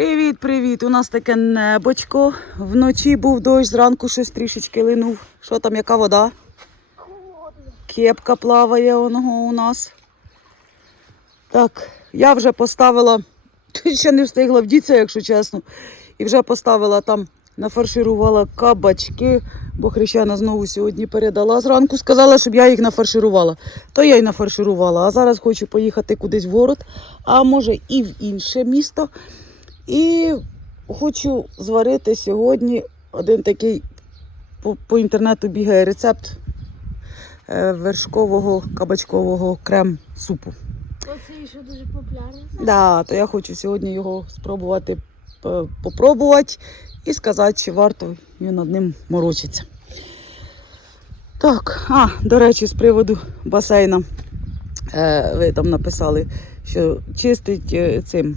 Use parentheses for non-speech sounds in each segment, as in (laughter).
Привіт, привіт! У нас таке небочко. Вночі був дощ, зранку щось трішечки линув. Що там, яка вода? Кепка плаває оного у нас. Так, я вже поставила, (laughs) ще не встигла вдітися, якщо чесно. І вже поставила там, нафарширувала кабачки, бо хрещана знову сьогодні передала. Зранку сказала, щоб я їх нафарширувала. То я й нафарширувала. А зараз хочу поїхати кудись в город, а може і в інше місто. І хочу зварити сьогодні один такий по, по інтернету бігає рецепт е, вершкового кабачкового крем-супу. Оце ще дуже популярно. Да, то я хочу сьогодні його спробувати п- попробувати і сказати, чи варто він над ним морочиться. Так, а, до речі, з приводу басейна. Е, ви там написали, що чистить е, цим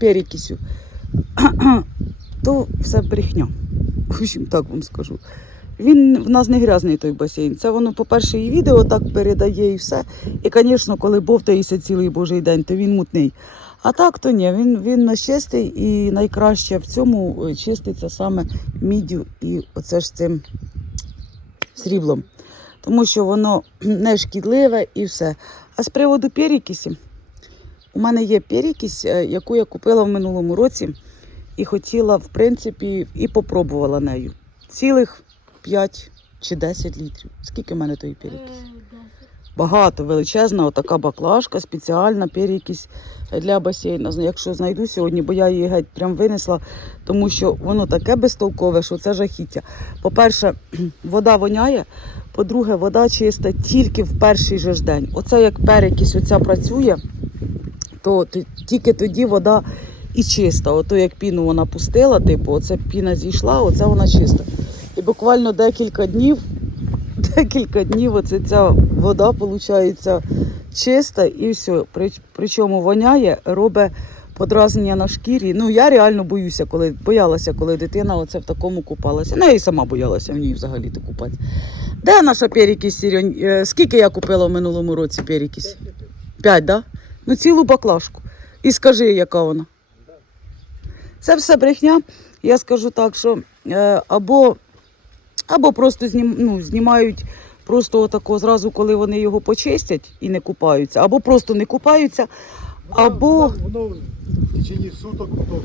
перекисю. (clears throat) То все брехня. В общем, так вам скажу. Він в нас не грязний той басейн. Це воно, по-перше, і відео так передає, і все. І, звісно, коли бовтаєшся цілий божий день, то він мутний. А так то ні, він, він чистий і найкраще в цьому е, чиститься саме міддю і оце ж цим сріблом. Тому що воно (clears throat) не шкідливе і все. А з приводу перекисі, у мене є перекись, е, яку я купила в минулому році і хотіла, в принципі, і попробувала нею. Цілих 5 чи 10 літрів. Скільки в мене тої перекисі? Багато, величезна, отака баклажка, спеціальна перекись для басейну. Якщо знайду сьогодні, бо я її геть прям винесла, тому що воно таке безтолкове, що це жахіття. По-перше, (clears throat) вода воняє. По-друге, вода чиста тільки в перший же ж день. Оце як перекись оця працює, то тільки тоді вода і чиста. Ото як піну вона пустила, типу, оце піна зійшла, оце вона чиста. І буквально декілька днів, (laughs) декілька днів оце ця вода виходить чиста і все. Причому воняє, робить подразнення на шкірі. Ну я реально боюся, коли боялася, коли дитина оце в такому купалася. Ну я і сама боялася в ній взагалі то купатися. Де наша перекись, Сірьонь? Е, Скільки я купила в минулому році перекись? П'ять, так? Да? Ну цілу баклажку. І скажи, яка вона. Це все брехня. Я скажу так, що е, або, або просто знім, ну, знімають просто отако зразу, коли вони його почистять і не купаються, або просто не купаються, або Воно, воно в течение суток то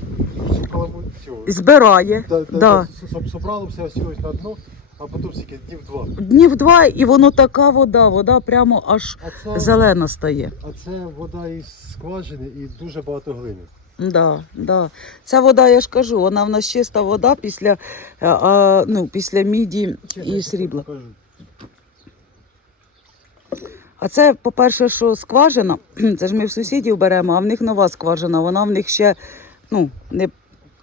всю каламу всього. збирає. Да, да, Да. да. Собрало все ось на дно, а потім скільки днів два. Днів два, і воно така вода, вода прямо аж А це, зелена стає. а це вода із скважини і дуже багато глини. Да, да. Ця вода, я ж кажу, вона в нас чиста вода після, е, а, ну, після міді Чесно, і я срібла. А це, по-перше, що скважина, (clears throat) це ж ми в сусідів беремо, а в них нова скважина, вона в них ще ну, не,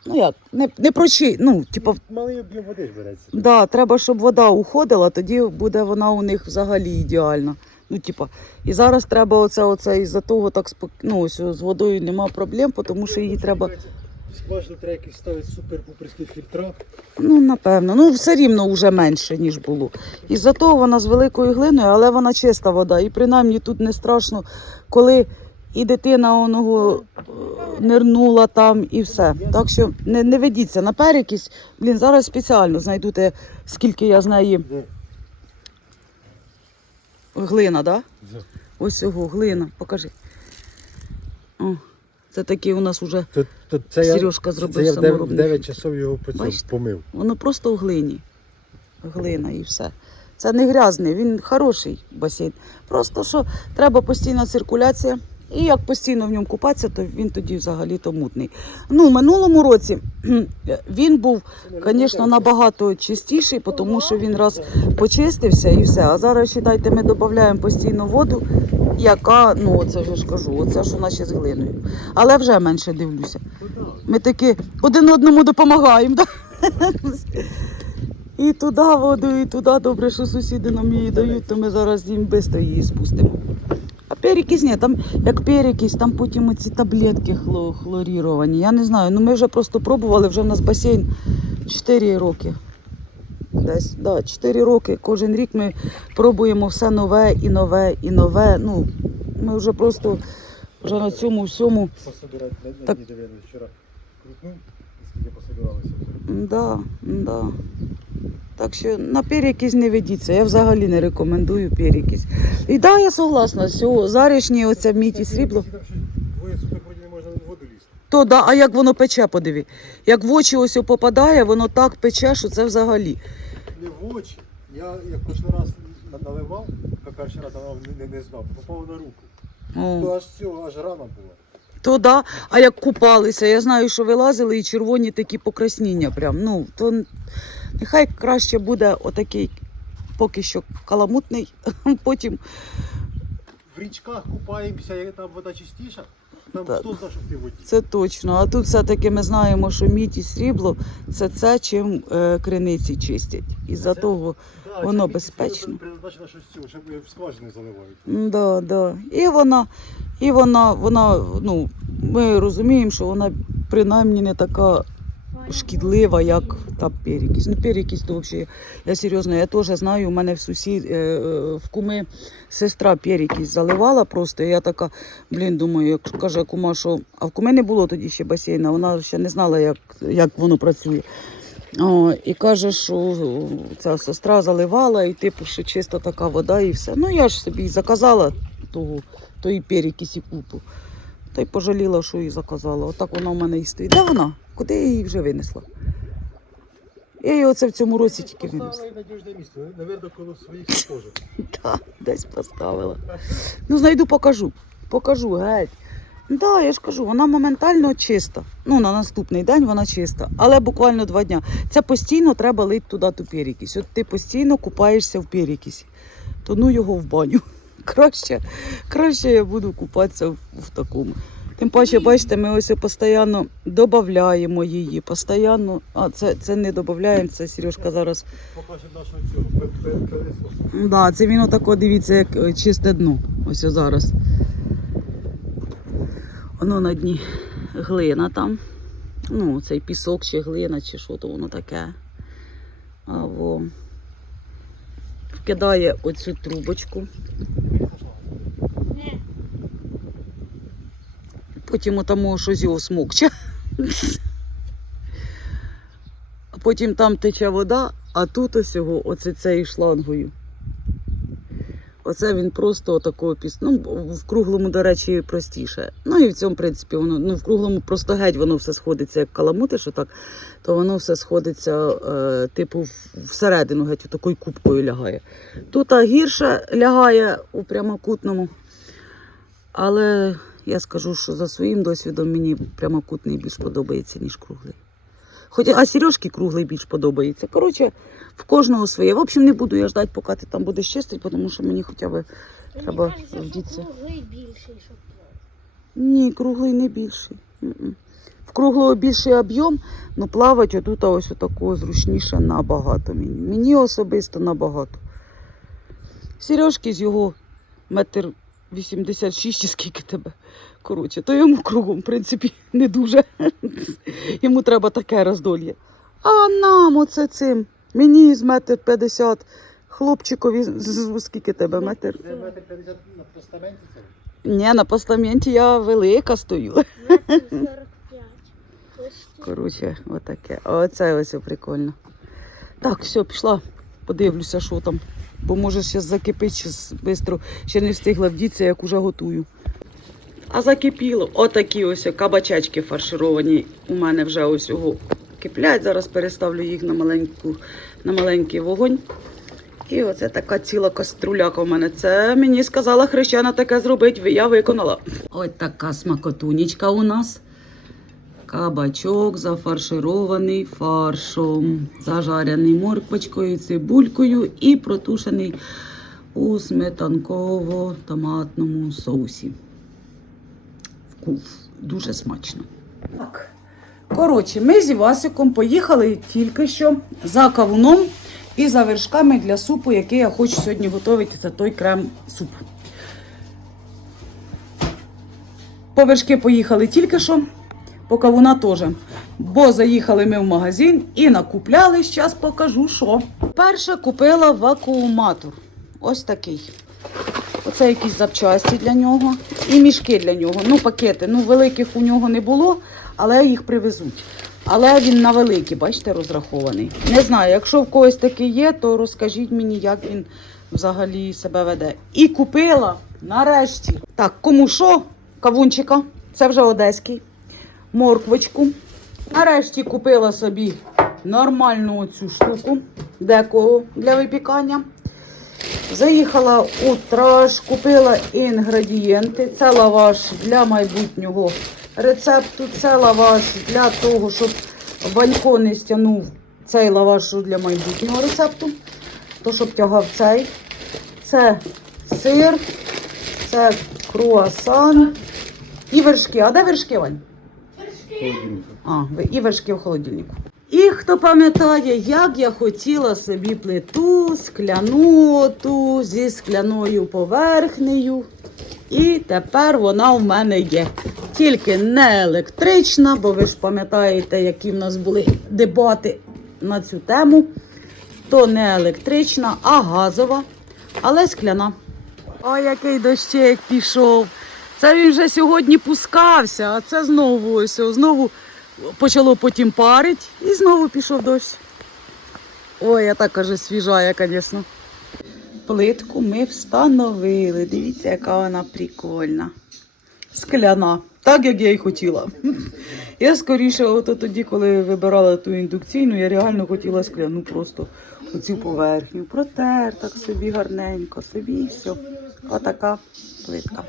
ну як, не, не прочи, ну, типу, Малий об'єм води ж береться. да, треба, щоб вода уходила, тоді буде вона у них взагалі ідеальна. Ну, типа, і зараз треба оце, оце із-за того так спок... ну, ось з водою нема проблем, тому що її треба. Скважину треба якісь ставити супер-пуперські фільтра. Ну, напевно, ну все рівно вже менше, ніж було. І-за того вона з великою глиною, але вона чиста вода. І принаймні тут не страшно, коли і дитина оного е, нирнула там, і все. Так що не, не ведіться на перекись. Блін, зараз спеціально знайду те, скільки я з неї Де? глина, да? Ось цього глина. Покажи. О, це такий у нас уже То, то це я, Сережка це я в 9, часов його помив. Воно просто в глині. Глина і все. Це не грязний, він хороший басейн. Просто що треба постійна циркуляція. І як постійно в ньому купатися, то він тоді взагалі то мутний. Ну, в минулому році (clears throat) він був, звісно, набагато чистіший, тому що він раз почистився і все. А зараз, вважайте, ми додаємо постійно воду, яка, ну оце вже ж кажу, оце що наче з глиною. Але вже менше дивлюся. Ми таки один одному допомагаємо. Да? І туди воду, і туди добре, що сусіди нам її дають, то ми зараз їм швидко її спустимо. Перекись ні, там як перекись, там потім ці таблетки хло, хлоріровані. Я не знаю. Ну ми вже просто пробували, вже в нас басейн 4 роки. Десь, да, 4 роки. Кожен рік ми пробуємо все нове і нове і нове. Ну, ми вже просто вже на цьому всьому. Пособирати Так. вчора крутнув, і скільки пособиралося вже. Да, да. Так що на перекись не ведіться. Я взагалі не рекомендую перекись. І да, я согласна, все, зарішні оця мідь і срібло. То да, а як воно пече, подиві. Як в очі ось попадає, воно так пече, що це взагалі. Не в очі. Я як прошлий раз наливав, перший раз наливав, не, не, не знав, попав на руку. То аж цього, аж рана була. То да, а як купалися, я знаю, що вилазили і червоні такі покрасніння. Прям. Ну, то нехай краще буде отакий поки що каламутний, (laughs) потім В річках купаємося, як там вода чистіша, там Так. хто знає, що тій воді. це точно. А тут все-таки ми знаємо, що мідь і срібло це це, чим е, криниці чистять. І-за Це- того, Да, Воно мідь безпечно. Предназначена щось щоб в скважини заливають. да, да. І вона, і вона, вона, ну, ми розуміємо, що вона принаймні не така шкідлива, як та перекись. Ну, перекись то взагалі, я серйозно, я теж знаю, у мене в сусід, е, е, в куми сестра перекись заливала просто. Я така, блін, думаю, як каже кума, що. А в куми не було тоді ще басейна, вона ще не знала, як, як воно працює. О, і каже, що ця сестра заливала, і типу, що чиста така вода і все. Ну я ж собі заказала того, тої перекись і купу. Та й пожаліла, що її заказала. Отак вона в мене і стоїть. Де вона? Куди я її вже винесла? Я її оце в цьому році тільки винесла. Поставила надіжне місце, наверно, коло своїх теж. Так, (laughs) десь поставила. Ну, знайду, покажу. Покажу, геть. Да, я ж кажу, вона моментально чиста. Ну, на наступний день вона чиста. Але буквально два дня. Це постійно треба лити туди ту перекись. От ти постійно купаєшся в перекисі. То ну його в баню. (laughs) Краще, краще я буду купатися в, в такому. Тим паче, бачите, ми ось постійно додаємо її. Постійно, а це, це не додаємо, це Сережка зараз Покаже нашого цього пе- пе- Да, це він отако, дивіться, як е, чисте дно. Ось зараз. Воно на дні глина там. Ну, цей пісок чи глина, чи що то воно таке. Або вкидає оцю трубочку. Потім отамо щось його смокче. Потім там тече вода, а тут ось його, оце цією шлангою. Оце він просто отакого піс... Ну, в круглому, до речі, простіше. Ну і в цьому, принципі, воно ну, в круглому просто геть воно все сходиться, як каламути, що так, то воно все сходиться, е, типу, всередину, геть такою кубкою лягає. Тут а, гірше лягає у прямокутному. Але я скажу, що за своїм досвідом мені прямокутний більш подобається, ніж круглий. Хоч, а Сережки круглий більш подобається. Коротше, в кожного своє. В общем, не буду я ждати, поки ти там будеш чистити, тому що мені хоча б. Треба вдіться. круглий більший, щоб Ні, круглий не більший. В круглого більший об'єм, ну плавати отут ось отакого зручніше набагато мені. Мені особисто набагато. Сережки з його метр 86 чи скільки тебе. Коротше, то йому кругом, в принципі, не дуже. Йому треба таке роздольє. А нам оце цим. Мені з метр 50, хлопчикові з- скільки тебе метр? Метр 50 на постаменті це? Ні, на постаменті я велика стою. метр 45. Коротше, отаке. Оце ось прикольно. Так, все, пішла. Подивлюся, що там. Бо може ще закипить щас швидко. Ще не встигла вдітися, як уже готую. А закипіло. Отакі ось кабачечки фаршировані. У мене вже ось його киплять. Зараз переставлю їх на, маленьку, на маленький вогонь. І оце така ціла каструляка у мене. Це мені сказала хрещена таке зробити, я виконала. Ось така смакотунічка у нас. Кабачок зафарширований фаршом, зажарений морквочкою, цибулькою і протушений у сметанково-томатному соусі. Вкус дуже смачно. Так. Коротше, ми з Івасиком поїхали тільки що за кавуном і за вершками для супу, який я хочу сьогодні готувати. Це той крем-суп. По вершки поїхали тільки що, по кавуна теж. Бо заїхали ми в магазин і накупляли. Зараз покажу, що. Перше купила вакууматор. Ось такий. Оце якісь запчасті для нього і мішки для нього. Ну, пакети. Ну, великих у нього не було, але їх привезуть. Але він на великий, бачите, розрахований. Не знаю, якщо в когось такий є, то розкажіть мені, як він взагалі себе веде. І купила нарешті. Так, кому що? Кавунчика, це вже одеський. Морквочку. Нарешті купила собі нормальну оцю штуку декого для випікання. Заїхала у траж, купила інгредієнти. Це лаваш для майбутнього рецепту. Це лаваш для того, щоб Ванько не стягнув цей лаваш для майбутнього рецепту. То, щоб тягав цей. Це сир, це круасан і вершки. А де вершки, Вань? А, і вершки в холодильнику. І хто пам'ятає, як я хотіла собі плиту скляну ту зі скляною поверхнею. І тепер вона в мене є. Тільки не електрична, бо ви ж пам'ятаєте, які в нас були дебати на цю тему. То не електрична, а газова, але скляна. Ой, який дощик пішов. Це він вже сьогодні пускався, а це знову ось знову почало потім парить і знову пішов дощ. Ой, я так каже, свіжая, звісно. Плитку ми встановили. Дивіться, яка вона прикольна. Скляна, так як я й хотіла. (laughs) Я скоріше, ото тоді, коли вибирала ту індукційну, я реально хотіла скляну просто оцю поверхню. Протер так собі гарненько, собі і все. Отака плитка.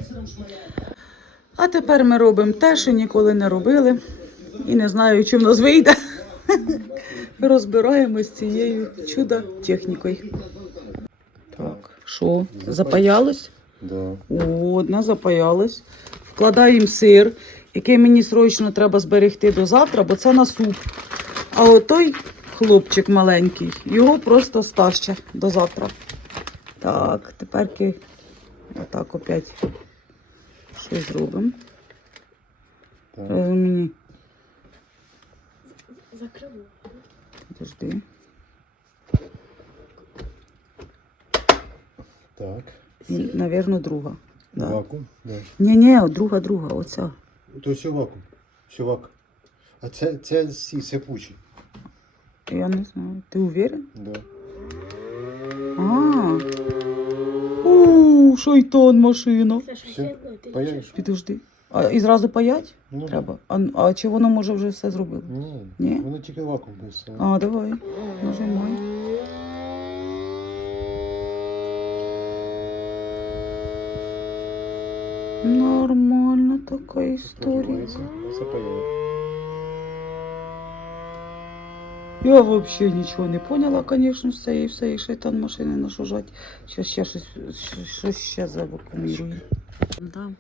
А тепер ми робимо те, що ніколи не робили. І не знаю, чи в нас вийде. (laughs) Розбираємось з цією чудо технікою. Так, що, запаялось? Да. О, одна запаялась. Вкладаємо сир, який мені срочно треба зберегти до завтра, бо це на суп. А отой хлопчик маленький, його просто стаще до завтра. Так, тепер отак опять щось зробимо. Так. Мені Закриваю. подожди. Так. Ні, Навірно, друга. Да. Вакуум. Да. Ні, ні, друга, друга, оця. То все вакуум. Все вак. А це, це ці сипучі. Я не знаю. Ти уверен? Да. А. У, шайтан машина. Одно, ти паяєш? Підожди. А і зразу паять? Ну, Треба. А, а чи воно може вже все зробило? Ні, Ні? воно тільки вакуум без. А, давай. Нажимай. Нормальна така історія. Запаяє. Я взагалі нічого не поняла, звісно, з цієї всієї шайтан машини нашужать. Щас ще щось, щось, ще завакумірую. Да.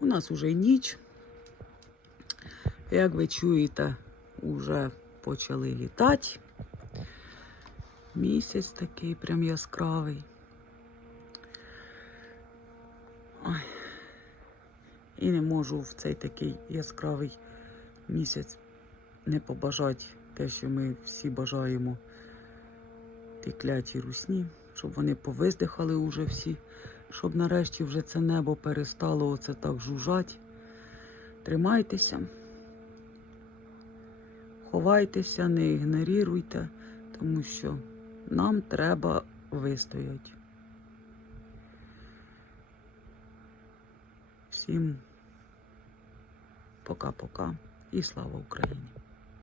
У нас уже ніч. Як ви чуєте, вже почали літати. Місяць такий прям яскравий. Ой. І не можу в цей такий яскравий місяць не побажати те, що ми всі бажаємо ті кляті русні, щоб вони повиздихали уже всі, щоб нарешті вже це небо перестало оце так жужжать. Тримайтеся, ховайтеся, не ігноруйте, тому що нам треба вистояти. Всім пока-пока і слава Україні!